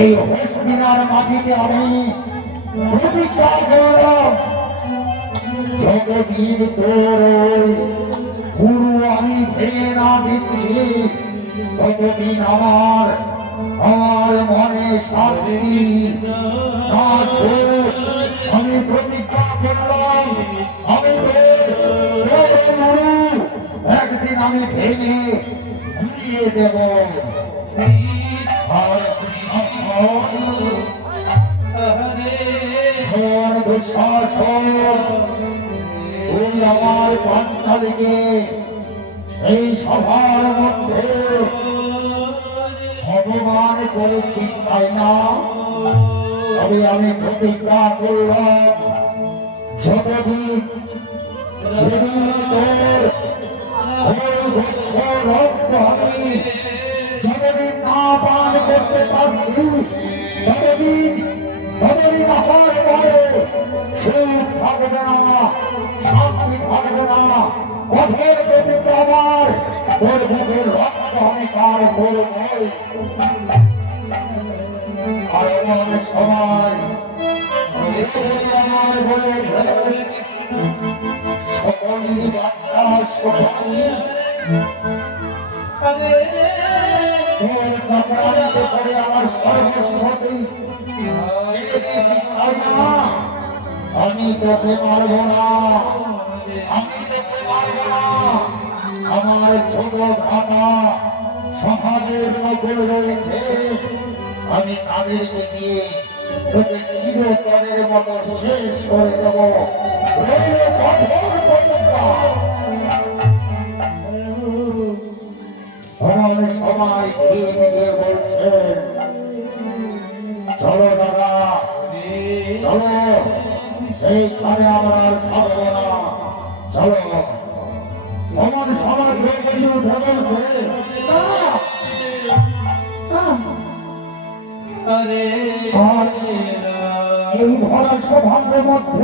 এই হস্তিনার মাটিতে আমি প্রতিজ্ঞা করলাম, যতদিন তোর গুরু আমি ভেঙে না দিচ্ছি ততদিন আমার মনে শান্তি না সুখ। আমি প্রতিজ্ঞা করলাম, আমি একদিন আমি ভেঙে ঘুরিয়ে দেব। আর দুঃশাসন তুই আমার পাঞ্চালীকে এই সভার মধ্যে ভগবান করেছিস তাই না? তবে আমি প্রতিজ্ঞা করলাম, যতদিন যেদিন তোর রক্ত আমি যতদিন না পান করতে পারছি ততদিন আমার পরে সুখ থাকবে না, শান্তি থাকবে না। পথের প্রতিজ্ঞা আমার, তোর মুখের রক্ত আমি পার করব। আর অনেক সময় আমার বলে সকলই বাচ্চা সকলই তোর চক্রান্ত করে আমার সর্বস্বতী আমি তোকে মারব না, আমি তোকে মারব না। আমার ছোট ভাতা সমাজের নকল রয়েছে, আমি তাদেরকে দিয়ে তোকে চিরতরের মতো শেষ করে দেব। আমার সবাই দিয়ে বলছেন, চলো দাদা চলো, সেইখানে আমরা থাকবো না। চলো আমার সমাজ উঠে বলছে এই ভরা সভার মধ্যে